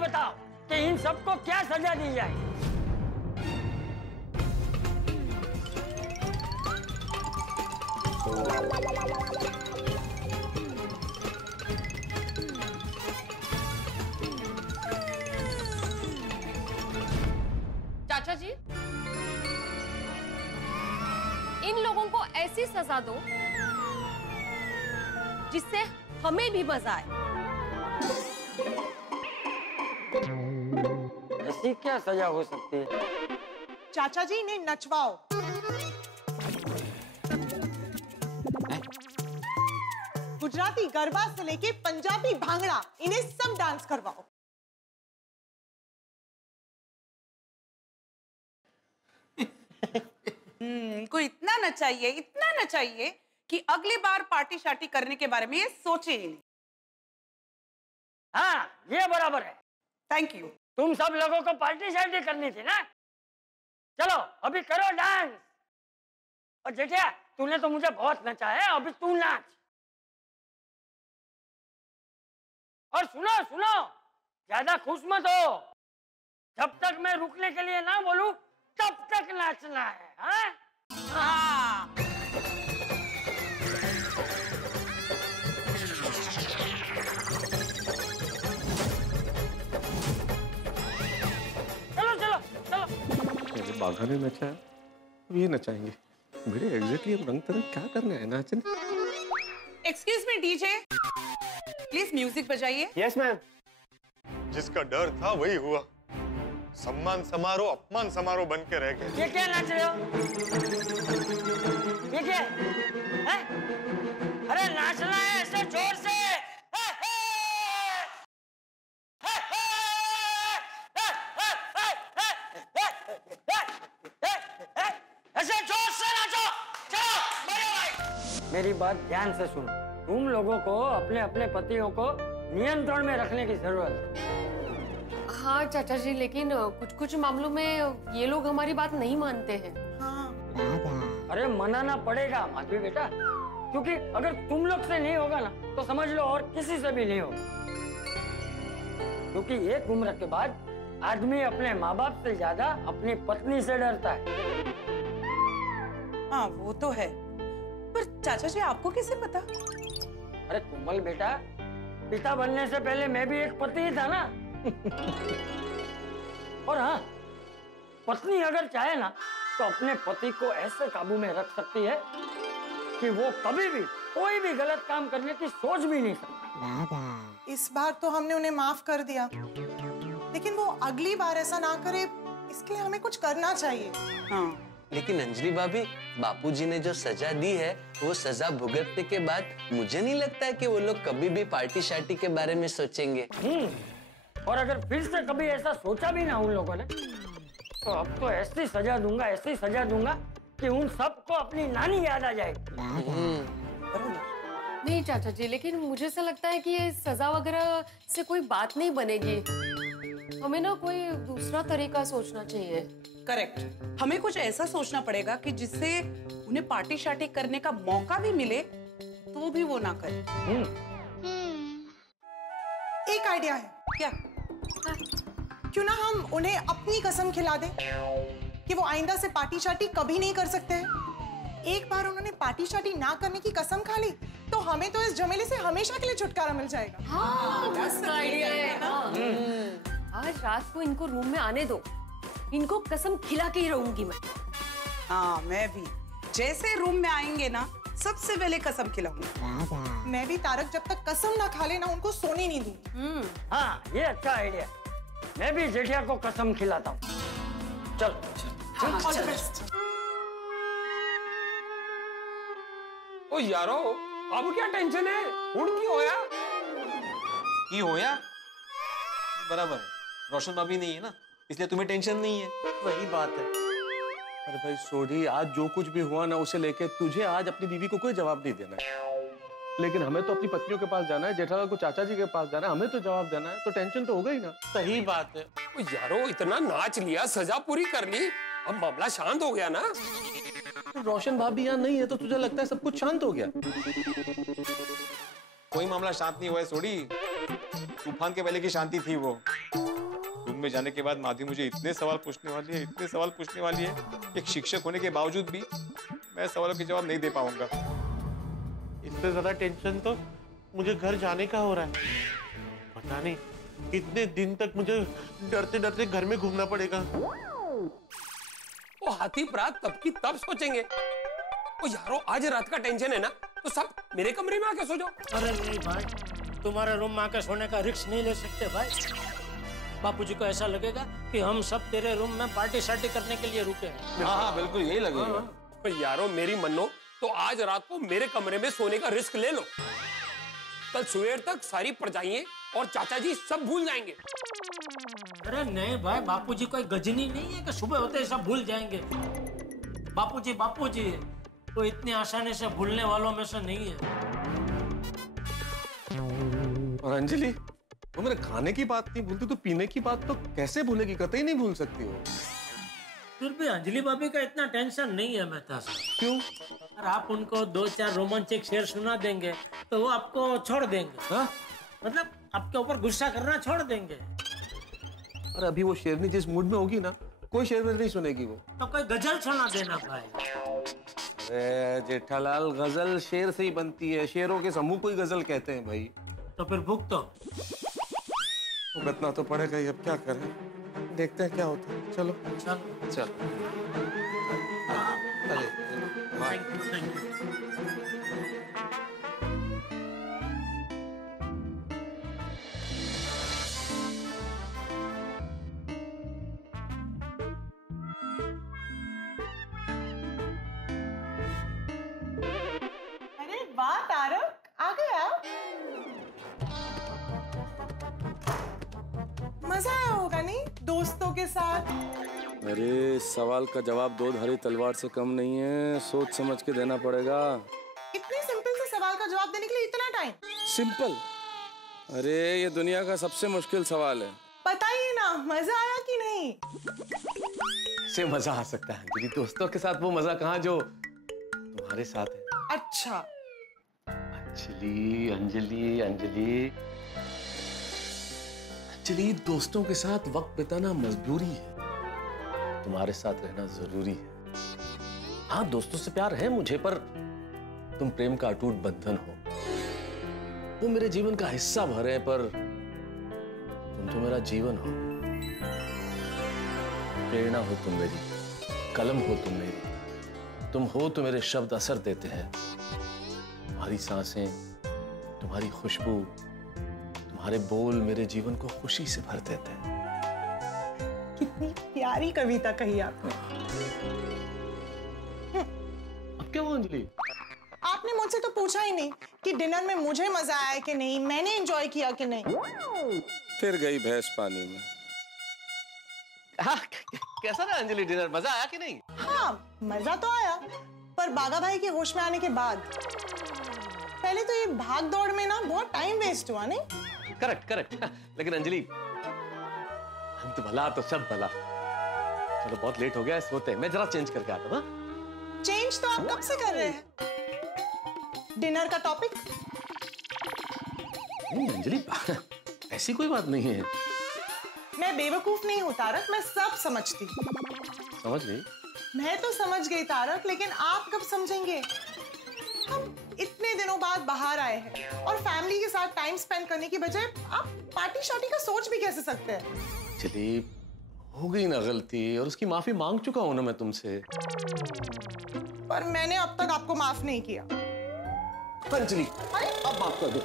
बताओ कि इन सबको क्या सजा दी जाए। चाचा जी, इन लोगों को ऐसी सजा दो जिससे हमें भी मजा आए। ऐसी क्या सजा हो सकती है? चाचा जी इन्हें नचवाओ। गुजराती गरबा से लेके पंजाबी भांगड़ा, इन्हें सब डांस करवाओ। इनको इतना नचाइए कि अगली बार पार्टी शार्टी करने के बारे में ये सोचे ही नहीं। हाँ, ये बराबर है। Thank you. तुम सब लोगों को पार्टी शार्टी करनी थी ना। चलो अभी करो डांस। और जेठिया, तूने तो मुझे बहुत नचा है, अभी तू नाच। और सुनो सुनो, ज्यादा खुश मत हो। जब तक मैं रुकने के लिए ना बोलूं तब तक नाचना है। हाँ? हाँ। चलो चलो चलो। मेरे बाघा ने नचाया, अब ये नचाएंगे। मेरे एग्जैक्टली अब रंग तरंग क्या करना है नाचने। Excuse me DJ, please music बजाइए। Yes ma'am. जिसका डर था वही हुआ। सम्मान समारोह अपमान समारोह बन के रह गए। ये क्या नाच रहे हो? ये क्या है? अरे नाचना है ऐसे जोर से। ऐसे जोर से नाचो। चलो बड़े भाई, मेरी बात ध्यान से सुनो। तुम लोगों को अपने अपने पतियों को नियंत्रण में रखने की जरूरत है। हाँ चाचा जी, लेकिन कुछ कुछ मामलों में ये लोग हमारी बात नहीं मानते हैं। अरे मनाना पड़ेगा माधवी बेटा, क्योंकि अगर तुम लोग से नहीं होगा ना तो समझ लो और किसी से भी नहीं होगा। क्योंकि एक उम्र के बाद आदमी अपने माँ बाप से ज्यादा अपनी पत्नी से डरता है। हाँ वो तो है, पर चाचा जी आपको कैसे पता? अरे कोमल बेटा, पिता बनने से पहले मैं भी एक पति ही था ना। और हाँ, पत्नी अगर चाहे ना तो अपने पति को ऐसे काबू में रख सकती है कि वो कभी भी कोई भी गलत काम करने की सोच भी नहीं सकता। इस बार तो हमने उन्हें माफ कर दिया, लेकिन वो अगली बार ऐसा ना करे, इसके लिए हमें कुछ करना चाहिए। हाँ। लेकिन अंजलि भाभी, बापूजी ने जो सजा दी है वो सजा भुगतने के बाद मुझे नहीं लगता है कि वो लोग कभी भी पार्टी शार्टी के बारे में सोचेंगे। और अगर फिर से कभी ऐसा सोचा भी ना उन लोगों ने, तो अब तो ऐसी सजा दूंगा कि उन सबको अपनी नानी याद आ जाएगी। नहीं चाचा जी, लेकिन मुझे ऐसा लगता है कि ये सजा वगैरह से कोई बात नहीं बनेगी। हमें ना कोई दूसरा तरीका सोचना चाहिए। करेक्ट, हमें कुछ ऐसा सोचना पड़ेगा कि जिससे उन्हें पार्टी शार्टी करने का मौका भी मिले तो भी वो ना करे। एक आइडिया है। क्या? क्यों ना हम उन्हें अपनी कसम खिला दें कि वो आइंदा से पार्टी शार्टी कभी नहीं कर सकते हैं। एक बार उन्होंने पार्टी शार्टी ना करने की कसम खा ली तो हमें तो इस झमेले से हमेशा के लिए छुटकारा मिल जाएगा। हाँ, मस्त आइडिया है ना। आज रात को इनको रूम में आने दो, इनको कसम खिला के ही रहूंगी मैं। हाँ मैं भी, जैसे रूम में आएंगे ना सबसे पहले कसम खिलाऊंगी। मैं भी तारक जब तक कसम ना खा लेना उनको सोने नहीं दूंगी। हाँ ये अच्छा आइडिया। मैं भी जेठिया को कसम खिलाता हूँ। चल ऑल द बेस्ट। ओ यारो, अब क्या टेंशन है? हुण की होया? की होया? बराबर है, रोशन भाभी नहीं है ना, इसलिए तुम्हें टेंशन नहीं है। वही बात है। अरे भाई सोढ़ी, आज जो कुछ भी हुआ ना उसे लेके तुझे आज अपनी बीवी को कोई जवाब नहीं देना है, लेकिन हमें तो अपनी पत्नियों के पास जाना है, जेठालाल को चाचा जी के पास जाना है, हमें तो जवाब देना है, तो टेंशन तो होगा ही ना। सही बात है। ओ यारो, इतना नाच लिया, सजा पूरी कर ली, अब मामला शांत हो गया ना। रोशन भाभी यहाँ नहीं है तो तुझे लगता है सब कुछ शांत हो गया? कोई मामला शांत नहीं हुआ है सोडी। तूफान के पहले की शांति थी वो। रूम में जाने के बाद माधवी मुझे इतने सवाल पूछने वाली है, इतने सवाल पूछने वाली है। एक शिक्षक होने के बावजूद भी मैं सवालों के जवाब नहीं दे पाऊंगा। इससे ज्यादा टेंशन तो मुझे घर जाने का हो रहा है। पता नहीं कितने दिन तक मुझे डरते डरते घर में घूमना पड़ेगा। वो हाथी प्रात तब की तब सोचेंगे। ओ यारो, आज रात का टेंशन है ना, तो सब मेरे कमरे में आके सो जाओ। अरे नहीं भाई, तुम्हारे रूम में आके सोने का रिस्क नहीं ले सकते भाई। बापूजी को ऐसा लगेगा कि हम सब तेरे रूम में पार्टी शार्टी करने के लिए रुके हैं। हाँ बिल्कुल यही लगेगा। तो यारो मेरी मनो, तो आज रात को मेरे कमरे में सोने का रिस्क ले लो। कल सवेर तक सारी परजाइयां और चाचा जी सब भूल जाएंगे। अरे नहीं भाई, बापूजी कोई गजनी नहीं है कि सुबह होते ही सब भूल जाएंगे। बापूजी बापूजी है, तो इतनी आसानी से भूलने वालों में से नहीं है। और अंजलि, वो मेरे खाने की बात नहीं भूलती तो पीने की बात तो कैसे भूलेगी? कतई नहीं भूल सकती हो। फिर भी अंजलि भाभी का इतना टेंशन नहीं है मेहता साहब। क्यों? और आप उनको 2-4 रोमांचक शेर सुना देंगे तो वो आपको छोड़ देंगे। हाँ? मतलब आपके ऊपर गुस्सा करना छोड़ देंगे। और अभी वो शेरनी जिस मूड में होगी ना, कोई शेर नहीं सुनेगी वो। तो कोई गजल सुना देना भाई। अरे जेठालाल, गजल शेर से ही बनती है। शेरों के समूह को ही गजल कहते हैं भाई। तो फिर भूख तो भुगतना तो पड़ेगा ही। अब क्या करें, देखते हैं क्या होता है। चलो चलो चल। Thank you. अरे वाह तारक, आ गया। मजा आया होगा नहीं दोस्तों के साथ? अरे सवाल का जवाब दो धारी तलवार से कम नहीं है, सोच समझ के देना पड़ेगा। इतने सिंपल से सवाल का जवाब देने के लिए इतना टाइम? सिंपल? अरे ये दुनिया का सबसे मुश्किल सवाल है। बताइए ना, मजा आया कि नहीं? से मजा आ सकता है अंजलि, दोस्तों के साथ वो मजा कहाँ जो तुम्हारे साथ है। अच्छा अंजलि अंजलि अंजलि अंजलि, दोस्तों के साथ वक्त बिताना मजबूरी है, तुम्हारे साथ रहना जरूरी है। हाँ, दोस्तों से प्यार है मुझे, पर तुम प्रेम का अटूट बंधन हो। वो मेरे जीवन का हिस्सा भर है, पर तुम तो मेरा जीवन हो। प्रेरणा हो तुम मेरी, कलम हो तुम मेरी। तुम हो तो मेरे शब्द असर देते हैं। तुम्हारी सांसें, तुम्हारी खुशबू, तुम्हारे बोल मेरे जीवन को खुशी से भर देते हैं। कितनी प्यारी कविता कही आपने। अब क्या हुआ अंजलि? आपने मुझसे तो पूछा ही नहीं कि डिनर में मुझे मजा आया कि नहीं, मैंने एंजॉय किया कि नहीं। फिर गई भैंस पानी में। हाँ, कैसा रहा अंजलि डिनर? मजा आया कि नहीं? हाँ, मजा तो आया, पर बागा भाई के होश में आने के बाद। पहले तो ये भाग दौड़ में ना बहुत टाइम वेस्ट हुआ नहीं? Correct correct. लेकिन अंजलि, अंत भला तो सब भला। चलो बहुत लेट हो गया है, सोते हैं। मैं जरा चेंज करके आता हूँ। चेंज तो आप कब से कर रहे हैं? डिनर का टॉपिक? नहीं अंजलि, ऐसी कोई बात नहीं है। मैं बेवकूफ नहीं हूँ तारक, मैं सब समझती। समझ गई? मैं तो समझ गई तारक, लेकिन आप कब समझेंगे? हम इतने दिनों बाद बाहर आए हैं और फैमिली के साथ टाइम स्पेंड करने की बजाय आप पार्टी शार्टी का सोच भी कैसे सकते हैं? चलिए, हो गई ना गलती, और उसकी माफी मांग चुका हूं ना मैं तुमसे। पर मैंने अब तक आपको माफ नहीं किया। अंजलि, अब माफ कर दो।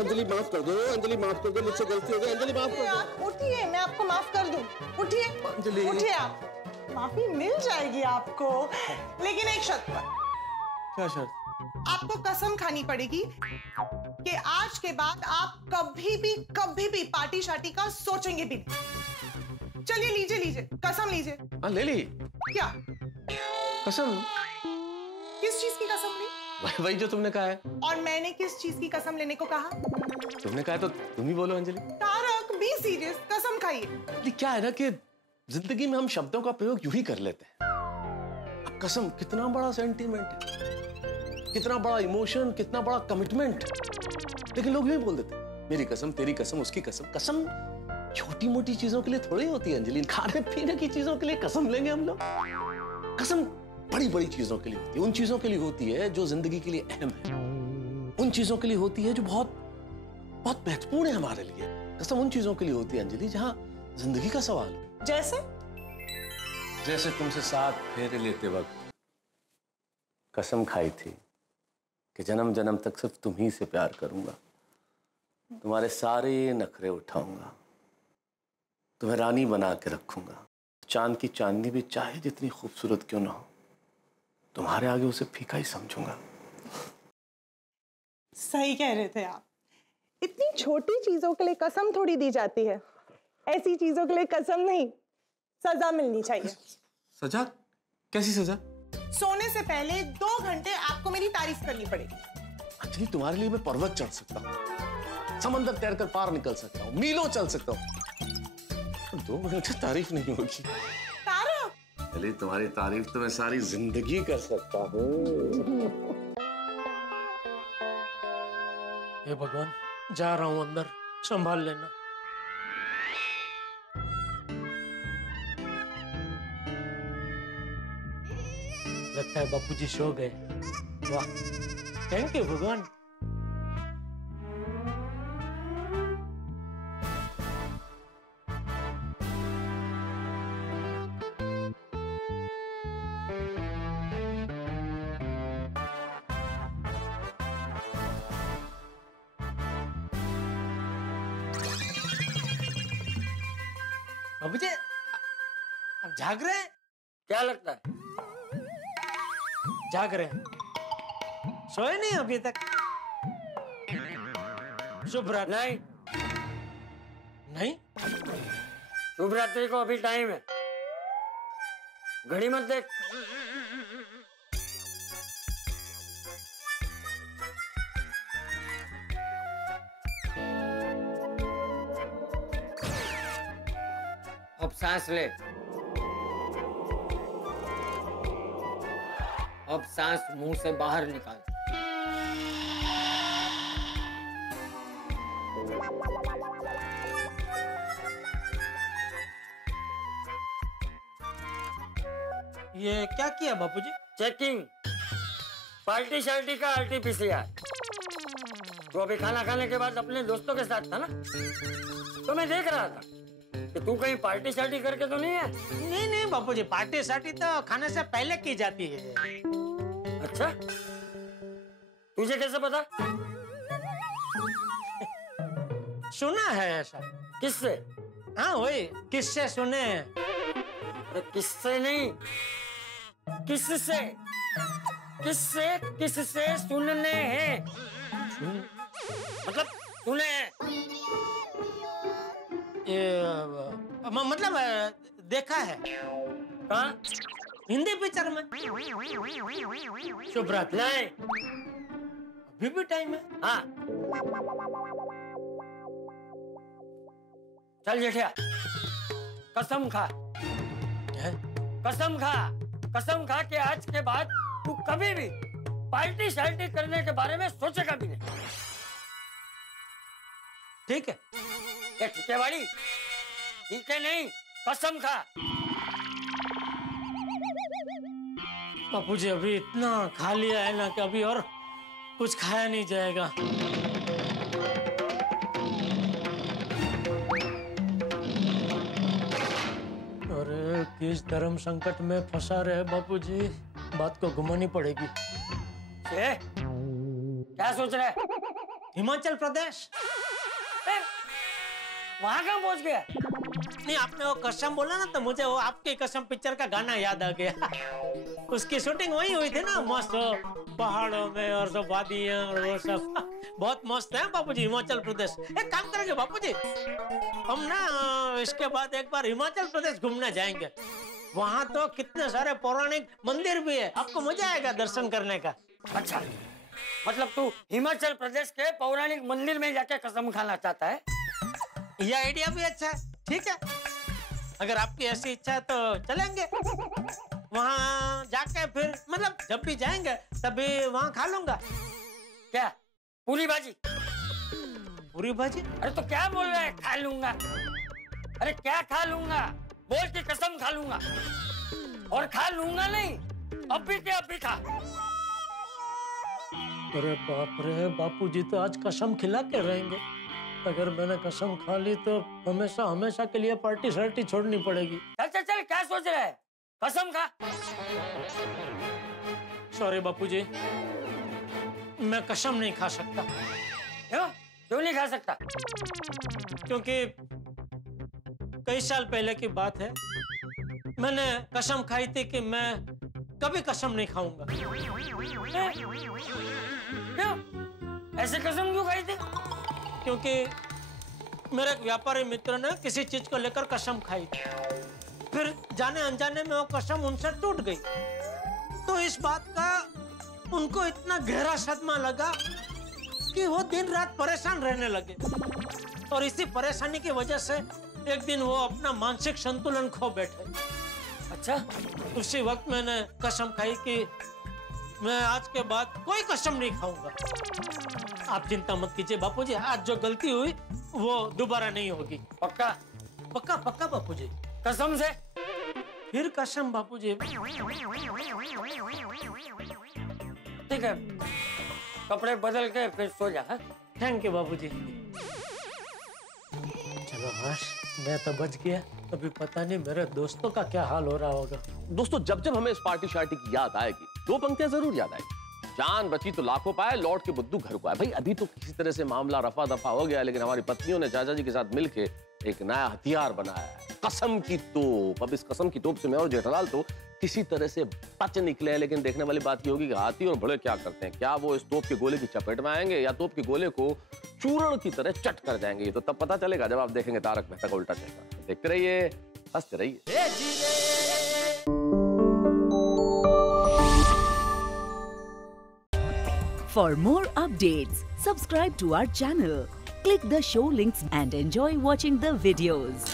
अंजलि माफ कर दो, अंजलि माफ कर दो, मुझसे गलती हो गई। अंजलि माफ कर दो। आप उठिए, मैं आपको माफ कर दूं। उठिए अंजलि, उठिए, आप माफी मिल जाएगी आपको, लेकिन एक शर्त पर। क्या शर्त? आपको कसम खानी पड़ेगी कि आज के बाद आप कभी भी पार्टी शार्टी का सोचेंगे भी नहीं। चलिए लीजिए लीजिए, कसम लीजिए। हाँ, ले ली। क्या कसम? किस चीज की कसम ली? वही जो तुमने कहा है। और मैंने किस चीज की कसम लेने को कहा? तुमने कहा तो तुम ही बोलो अंजलि। तारक, बी सीरियस, कसम खाइए। क्या है ना कि जिंदगी में हम शब्दों का प्रयोग यूं ही कर लेते हैं। अब कसम कितना बड़ा सेंटीमेंट है। कितना बड़ा इमोशन, कितना बड़ा कमिटमेंट। लेकिन लोग यूं बोल देते, मेरी कसम, तेरी कसम, उसकी कसम। कसम छोटी मोटी चीजों के लिए थोड़ी होती है अंजलि, खाने पीने की चीजों के लिए कसम लेंगे हम लोग। कसम बड़ी बड़ी चीजों के लिए होती है, उन चीजों के लिए होती है जो जिंदगी के लिए अहम है, उन चीजों के लिए होती है जो बहुत बहुत महत्वपूर्ण है हमारे लिए। कसम उन चीजों के लिए होती है अंजलि जहां जिंदगी का सवाल है। जैसे तुमसे 7 फेरे लेते वक्त कसम खाई थी कि जन्म जन्म तक सिर्फ तुम ही से प्यार करूंगा, तुम्हारे सारे नखरे उठाऊंगा, तुम्हें रानी बना के रखूंगा, चांद की चांदनी भी चाहे जितनी खूबसूरत क्यों ना हो, तुम्हारे आगे उसे फीका ही समझूंगा। सही कह रहे थे आप। इतनी छोटी चीजों के लिए कसम थोड़ी दी जाती है, ऐसी चीजों के लिए कसम नहीं, सजा मिलनी चाहिए। सजा? कैसी सजा? सोने से पहले 2 घंटे आपको मेरी तारीफ करनी पड़ेगी। अंजलि तुम्हारे लिए मैं पर्वत चढ़ सकता हूँ, समंदर तैरकर पार निकल सकता हूँ, मीलों चल सकता हूँ, 2 घंटे तारीफ नहीं होगी। चलिए तुम्हारी तारीफ तो मैं सारी जिंदगी कर सकता हूँ। हे भगवान, जा रहा हूं अंदर, संभाल लेना। लगता है बापूजी सो गए। वाह, थैंक यू भगवान। बाबूजी अब जाग रहे हैं? क्या लगता है? जाग रहे हैं, सोए नहीं अभी तक? शुभ रात्रि। नहीं नहीं, शुभ रात्रि को अभी टाइम है, घड़ी मत देख। अब सांस ले, अब सांस मुंह से बाहर निकाल। ये क्या किया बापूजी? चेकिंग, पार्टी शार्टी का आरटीपीसीआर। तो अभी खाना खाने के बाद अपने दोस्तों के साथ था ना, तो मैं देख रहा था कि तू कहीं पार्टी शार्टी करके तो नहीं है? नहीं नहीं बापूजी, पार्टी शार्टी तो खाने से पहले की जाती है। अच्छा, तुझे कैसे पता? सुना है ऐसा। किससे? हाँ वही, किससे सुने? अरे किससे नहीं, किससे? किससे? किससे सुनने हैं? मतलब सुने हैं। मतलब देखा है। कहाँ? हिंदी पिक्चर में। शुभ रात्रि। नहीं, अभी भी टाइम है। हाँ चल जेठिया, कसम खा, कसम खा, कसम खा कि आज के बाद तू कभी भी पार्टी शार्टी करने के बारे में सोचेगा भी नहीं। ठीक है? क्या ठीक है बाड़ी? ठीक है नहीं, कसम खा। बापूजी अभी इतना खा लिया है ना कि अभी और कुछ खाया नहीं जाएगा। अरे किस धर्म संकट में फंसा रहे बापूजी, बात को घुमानी पड़ेगी। क्या सोच रहा है? हिमाचल प्रदेश। वहां कहाँ पहुंच गया? नहीं, आपने वो कसम बोला ना तो मुझे वो आपकी कसम पिक्चर का गाना याद आ गया। उसकी शूटिंग वही हुई थी ना, मस्त पहाड़ों में और सब वादियां और वो सब बहुत मस्त है बापूजी। हिमाचल प्रदेश एक काम करेंगे बापूजी, हम ना इसके बाद एक बार हिमाचल प्रदेश घूमने जाएंगे। वहाँ तो कितने सारे पौराणिक मंदिर भी है, आपको मजा आएगा दर्शन करने का। अच्छा, मतलब तू हिमाचल प्रदेश के पौराणिक मंदिर में जाके कसम खाना चाहता है? यह आइडिया भी अच्छा है। ठीक है, अगर आपकी ऐसी इच्छा है तो चलेंगे। वहाँ जाके फिर मतलब जब भी जाएंगे तभी वहाँ खा लूंगा। क्या पूरी भाजी? पूरी भाजी? अरे तो क्या बोल रहा है खा लूंगा? अरे क्या खा लूंगा? बोल की कसम खा लूंगा। और खा लूंगा नहीं, अभी के अभी खा। अरे बाप रे, बापूजी तो आज कसम खिला के रहेंगे। अगर मैंने कसम खा ली तो हमेशा हमेशा के लिए पार्टी शार्टी छोड़नी पड़ेगी। चल चल चल, क्या सोच रहा है? कसम खा। सॉरी बापूजी, मैं कसम नहीं खा सकता। क्यों नहीं खा सकता? क्योंकि कई साल पहले की बात है, मैंने कसम खाई थी कि मैं कभी कसम नहीं खाऊंगा। क्यों? ऐसे कसम क्यों खाई थी? क्योंकि मेरे एक व्यापारी मित्र ने किसी चीज को लेकर कसम खाई थी, फिर जाने अनजाने में वो कसम उनसे टूट गई। तो इस बात का उनको इतना गहरा सदमा लगा कि वो दिन रात परेशान रहने लगे, और इसी परेशानी की वजह से एक दिन वो अपना मानसिक संतुलन खो बैठे। अच्छा, उसी वक्त मैंने कसम खाई कि मैं आज के बाद कोई कसम नहीं खाऊंगा। आप चिंता मत कीजिए बापूजी, आज जो गलती हुई वो दोबारा नहीं होगी। पक्का? पक्का पक्का बापूजी, कसम से? फिर कसम बापूजी। ठीक है, कपड़े बदल के फिर सो जा। थैंक यू बापूजी। चलो हर्ष, मैं तो बच गया। अभी पता नहीं मेरे दोस्तों का क्या हाल हो रहा होगा। दोस्तों, जब जब हमें इस पार्टी शार्टी की याद आएगी, दो पंक्तियां जरूर याद आएगी। जान बची तो लाखों पाए, लौट के बुद्धू घर को आए। भाई अभी तो किसी तरह से मामला रफा दफा हो गया, लेकिन हमारी पत्नियों ने चाचा जी के साथ मिलके एक नया हथियार बनाया है, कसम की तोप। अब इस कसम की तोप से मैं और जेठालाल तो किसी तरह से बच निकले, लेकिन देखने वाली बात ये होगी कि हाथी और घोड़े क्या करते हैं। क्या वो इस तोप के गोले की चपेट में आएंगे या तोप के गोले को चूर्ण की तरह चट कर जाएंगे? ये तो तब पता चलेगा जब आप देखेंगे तारक मेहता का उल्टा चश्मा। देखते रहिए, हंसते रहिए। For more updates, subscribe to our channel, click the show links and enjoy watching the videos.